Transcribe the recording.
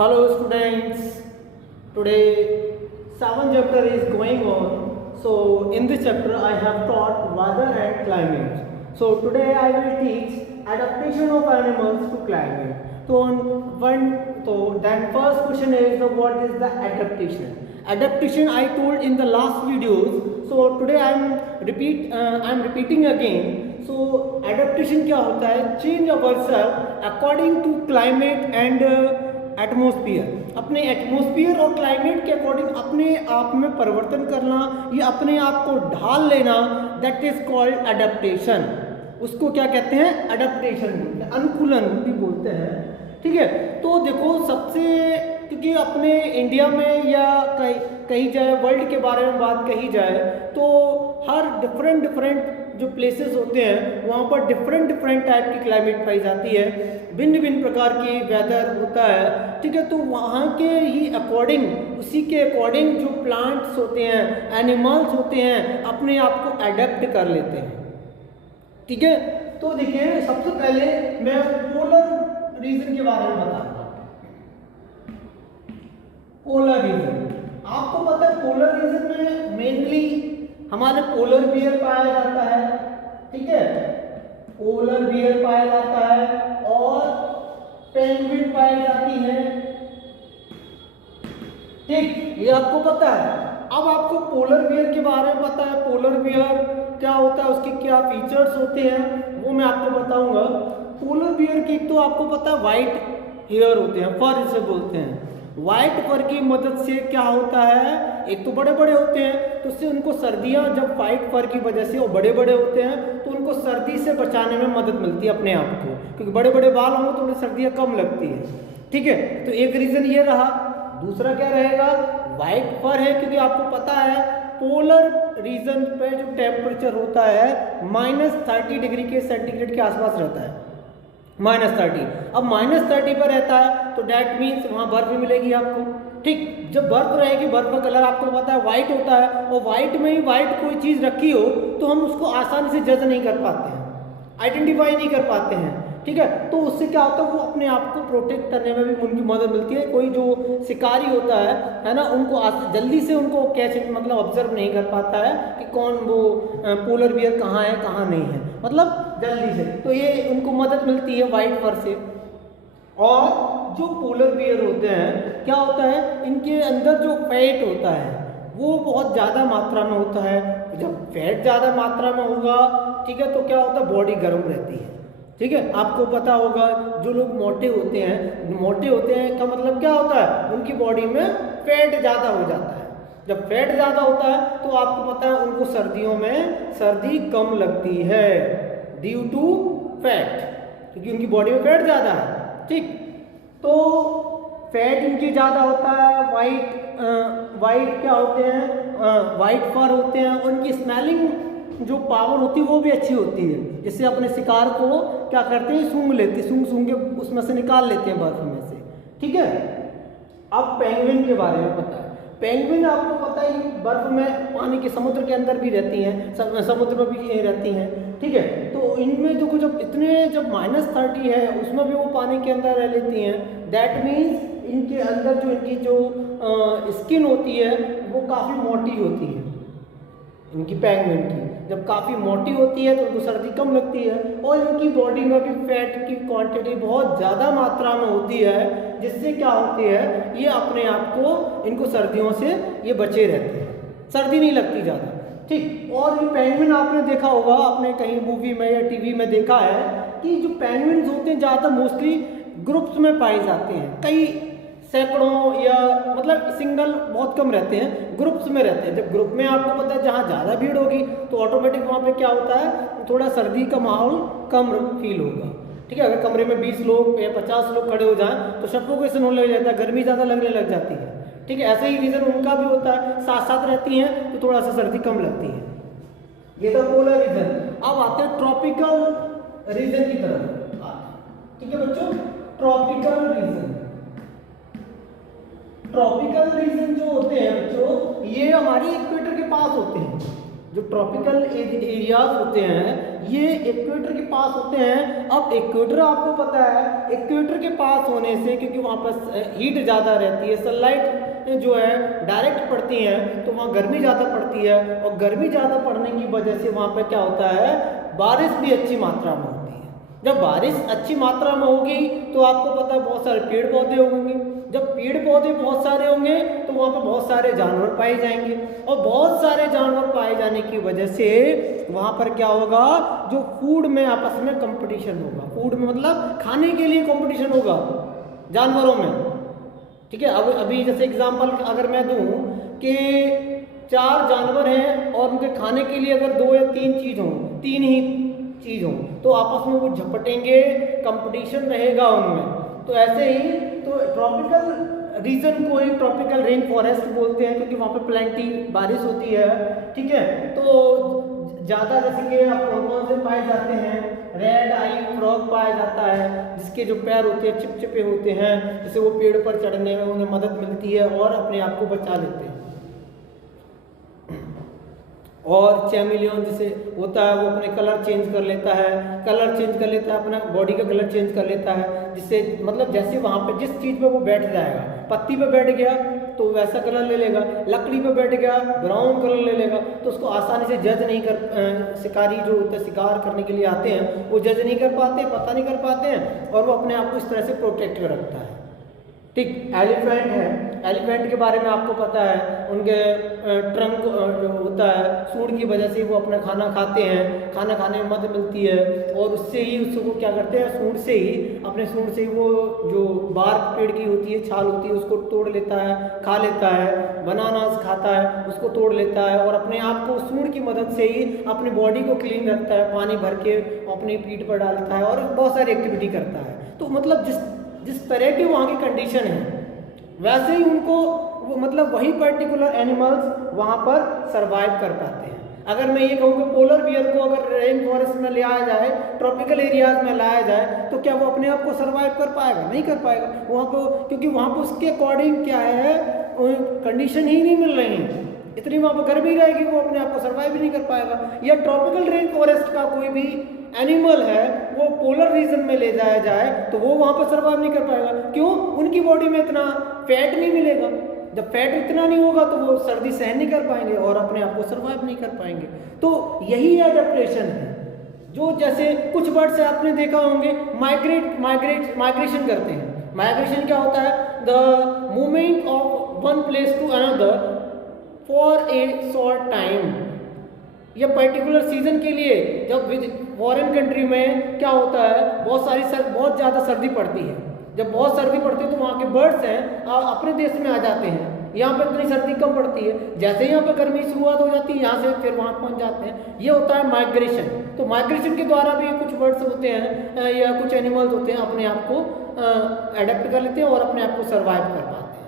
Hello students, today 7th chapter is going on. So in this chapter I have taught weather and climate. So today I will teach adaptation of animals to climate. Then first question is what is the adaptation? Adaptation I told in the last videos. So today I am repeating again. So adaptation क्या होता है? Change ourselves according to climate and atmosphere, अपने atmosphere और climate के according अपने आप में परिवर्तन करना या अपने आप को ढाल लेना, दैट इज कॉल्ड एडेप्टेशन। उसको क्या कहते हैं? एडेप्टेशन बोलते हैं, अनुकूलन भी बोलते हैं। ठीक है, तो देखो सबसे, क्योंकि अपने इंडिया में या कहीं जाए वर्ल्ड के बारे में बात कही जाए तो हर डिफरेंट जो प्लेसेस होते हैं वहाँ पर डिफरेंट टाइप की क्लाइमेट पाई जाती है, भिन्न प्रकार की वेदर होता है। ठीक है, तो वहाँ के ही अकॉर्डिंग, उसी के अकॉर्डिंग जो प्लांट्स होते हैं, एनिमल्स होते हैं, अपने आप को अडेप्ट कर लेते हैं। ठीक है, तो देखिए सबसे पहले मैं पोलर रीजन के बारे में बताऊंगा। पोलर रीजन, आपको पता है पोलर रीजन में मेनली हमारे पोलर बियर पाया जाता है। ठीक है, पोलर बियर पाया जाता है और पेंगुइन पाई जाती है। ठीक, ये आपको पता है। अब आपको पोलर बियर के बारे में पता है, पोलर बियर क्या होता है, उसके क्या फीचर्स होते हैं वो मैं आपको बताऊंगा। पोलर बियर की तो आपको पता है वाइट हेयर होते हैं, फर इसे बोलते हैं। वाइट फर की मदद से क्या होता है, एक तो बड़े बड़े होते हैं, तो उससे उनको सर्दियां, जब वाइट फर की वजह से वो बड़े बड़े होते हैं तो उनको सर्दी से बचाने में मदद मिलती है अपने आप को, क्योंकि बड़े बड़े बाल होंगे तो उन्हें सर्दियां कम लगती है। ठीक है, तो एक रीजन ये रहा। दूसरा क्या रहेगा, वाइट फर है क्योंकि आपको पता है पोलर रीजन पे जो टेम्परेचर होता है -30 डिग्री के सेंटीग्रेड के आसपास रहता है, -30। अब -30 पर रहता है तो डैट मीन्स वहाँ बर्फ मिलेगी आपको। ठीक, जब बर्फ रहेगी, बर्फ का कलर आपको पता है वाइट होता है, और वाइट में ही वाइट कोई चीज़ रखी हो तो हम उसको आसानी से जज नहीं कर पाते हैं, आइडेंटिफाई नहीं कर पाते हैं। ठीक है, तो उससे क्या होता है, वो अपने आप को प्रोटेक्ट करने में भी उनकी मदद मिलती है। कोई जो शिकारी होता है ना, उनको जल्दी से उनको कैच मतलब ऑब्जर्व नहीं कर पाता है कि कौन वो पोलर बियर कहाँ है कहाँ नहीं है, मतलब जल्दी से, तो ये उनको मदद मिलती है वाइट फर से। और जो पोलर बियर होते हैं क्या होता है, इनके अंदर जो फैट होता है वो बहुत ज़्यादा मात्रा में होता है। जब फैट ज़्यादा मात्रा में होगा, ठीक है, तो क्या होता है, बॉडी गर्म रहती है। ठीक है, आपको पता होगा जो लोग मोटे होते हैं का मतलब क्या होता है, उनकी बॉडी में फैट ज़्यादा हो जाता है। जब फैट ज़्यादा होता है तो आपको पता है उनको सर्दियों में सर्दी कम लगती है ड्यू टू फैट, क्योंकि उनकी बॉडी में फैट ज़्यादा है। ठीक, तो फैट इनकी ज़्यादा होता है, वाइट क्या होते हैं, वाइट फर होते हैं, उनकी स्मेलिंग जो पावर होती है वो भी अच्छी होती है, जिससे अपने शिकार को क्या करते हैं, सूंघ के उसमें से निकाल लेते हैं बर्फ में से। ठीक है, अब पेंगुइन के बारे में पता है। पेंगुइन आपको पता है बर्फ में, पानी के समुद्र के अंदर भी रहती हैं, समुद्र में भी रहती हैं। ठीक है, तो इनमें जो जब -30 है उसमें भी वो पानी के अंदर रह लेती हैं। दैट मीन्स इनके अंदर जो इनकी जो स्किन होती है वो काफ़ी मोटी होती है। इनकी पेंगुइन की जब काफ़ी मोटी होती है तो उनको सर्दी कम लगती है, और इनकी बॉडी में भी फैट की क्वांटिटी बहुत ज़्यादा मात्रा में होती है, जिससे क्या होती है, ये अपने आप को, इनको सर्दियों से ये बचे रहते हैं, सर्दी नहीं लगती ज़्यादा। ठीक, और ये पेंगुइन आपने देखा होगा, आपने कहीं मूवी में या टीवी में देखा है कि जो पेंगुइन्स होते हैं ज़्यादा मोस्टली ग्रुप्स में पाए जाते हैं, कई सैकड़ों या मतलब सिंगल बहुत कम रहते हैं, ग्रुप्स में रहते हैं। जब ग्रुप में आपको पता है जहाँ ज़्यादा भीड़ होगी तो ऑटोमेटिक वहाँ पे क्या होता है, थोड़ा सर्दी का माहौल कम फील होगा। ठीक है, अगर कमरे में 20 लोग या 50 लोग खड़े हो जाएं तो सबको कैसे होने लग जाता है, गर्मी ज़्यादा लगने लग जाती है। ठीक है, ऐसे ही रीज़न उनका भी होता है, साथ साथ रहती हैं तो थोड़ा सा सर्दी कम लगती है। ये तो पोलर रीजन। अब आते हैं ट्रॉपिकल रीजन की तरफ। ठीक है बच्चों, ट्रॉपिकल रीजन जो होते हैं बच्चों, ये हमारी इक्वेटर के पास होते हैं। जो ट्रॉपिकल एरियाज होते हैं ये इक्वेटर के पास होते हैं। अब इक्वेटर आपको पता है, इक्वेटर के पास होने से क्योंकि वहाँ पर हीट ज़्यादा रहती है, सनलाइट जो है डायरेक्ट पड़ती है, तो वहाँ गर्मी ज़्यादा पड़ती है, और गर्मी ज़्यादा पड़ने की वजह से वहाँ पर क्या होता है, बारिश भी अच्छी मात्रा में होती है। जब बारिश अच्छी मात्रा में होगी तो आपको पता है बहुत सारे पेड़ पौधे होंगे, जब पेड़ पौधे बहुत सारे होंगे तो वहाँ पर बहुत सारे जानवर पाए जाएंगे, और बहुत सारे जानवर पाए जाने की वजह से वहाँ पर क्या होगा, जो फूड में आपस में कंपटीशन होगा, फूड में मतलब खाने के लिए कंपटीशन होगा जानवरों में, ठीक है। अब अभी जैसे एग्जांपल अगर मैं दूं कि 4 जानवर हैं और उनके खाने के लिए अगर 2 या 3 चीज़ हों, 3 ही चीज़ हों, तो आपस में वो झपटेंगे, कंपटीशन रहेगा उनमें। तो ऐसे ही तो ट्रॉपिकल रीजन को ही ट्रॉपिकल रेन फॉरेस्ट बोलते हैं, क्योंकि वहाँ पे प्लेंटी बारिश होती है, ठीक है। तो ज़्यादा जैसे कि आप कौन से पाए जाते हैं, रेड आई फ्रॉग पाया जाता है, जिसके जो पैर होते हैं चिपचिपे होते हैं, जिससे वो पेड़ पर चढ़ने में उन्हें मदद मिलती है और अपने आप को बचा लेते हैं। और चैमिलियन जिसे होता है वो अपने कलर चेंज कर लेता है, अपना बॉडी का कलर चेंज कर लेता है, जिससे मतलब जैसे वहाँ पे जिस चीज़ पे वो बैठ जाएगा, पत्ती पे बैठ गया तो वैसा कलर ले लेगा, लकड़ी पे बैठ गया ब्राउन कलर ले लेगा, तो उसको आसानी से जज नहीं कर शिकारी जो होते हैं शिकार करने के लिए आते हैं वो जज नहीं कर पाते, पता नहीं कर पाते हैं, और वो अपने आप को इस तरह से प्रोटेक्ट कर रखता है, ठीक। एलिफेंट है, एलिफेंट के बारे में आपको पता है, उनके ट्रंक जो होता है सूंड की वजह से वो अपना खाना खाते हैं, खाना खाने में मदद मिलती है, और उससे ही उसको क्या करते हैं, सूंड से ही वो जो बार्क पेड़ की होती है, छाल होती है, उसको तोड़ लेता है, खा लेता है, बनानास खाता है उसको तोड़ लेता है, और अपने आप को सूंड की मदद से ही अपनी बॉडी को क्लीन रखता है, पानी भर के अपनी पीठ पर डालता है और बहुत सारी एक्टिविटी करता है। तो मतलब जिस तरह की वहाँ की कंडीशन है वैसे ही उनको वो मतलब वही पर्टिकुलर एनिमल्स वहाँ पर सरवाइव कर पाते हैं। अगर मैं ये कहूँ कि पोलर बियर को अगर रेन फॉरेस्ट में ले आया जाए, ट्रॉपिकल एरियाज में लाया जाए, तो क्या वो अपने आप को सरवाइव कर पाएगा? नहीं कर पाएगा वहाँ पर, क्योंकि वहाँ पर उसके अकॉर्डिंग क्या है, कंडीशन ही नहीं मिल रही है, इतनी वहाँ पर गर्मी रहेगी वो अपने आप को सर्वाइव भी नहीं कर पाएगा। या ट्रॉपिकल रेन फॉरेस्ट का कोई भी एनिमल है वो पोलर रीजन में ले जाया जाए तो वो वहाँ पर सर्वाइव नहीं कर पाएगा। क्यों? उनकी बॉडी में इतना फैट नहीं मिलेगा। जब फैट इतना नहीं होगा तो वो सर्दी सहन नहीं कर पाएंगे और अपने आप को सर्वाइव नहीं कर पाएंगे। तो यही एडेप्टेशन है। जो जैसे कुछ बर्ड्स आपने देखा होंगे माइग्रेशन करते हैं। माइग्रेशन क्या होता है? The movement of one place to another for a short time. या पर्टिकुलर सीजन के लिए जब फॉरेन कंट्री में क्या होता है, बहुत ज़्यादा सर्दी पड़ती है। जब बहुत सर्दी पड़ती है तो वहाँ के बर्ड्स हैं अपने देश में आ जाते हैं। यहाँ पर इतनी सर्दी कम पड़ती है, जैसे यहाँ पर गर्मी शुरुआत हो जाती है यहाँ से फिर वहाँ पहुँच जाते हैं। ये होता है माइग्रेशन। तो माइग्रेशन के द्वारा भी कुछ बर्ड्स होते हैं या कुछ एनिमल्स होते हैं अपने आप को एडेप्ट कर लेते हैं और अपने आप को सर्वाइव कर पाते हैं।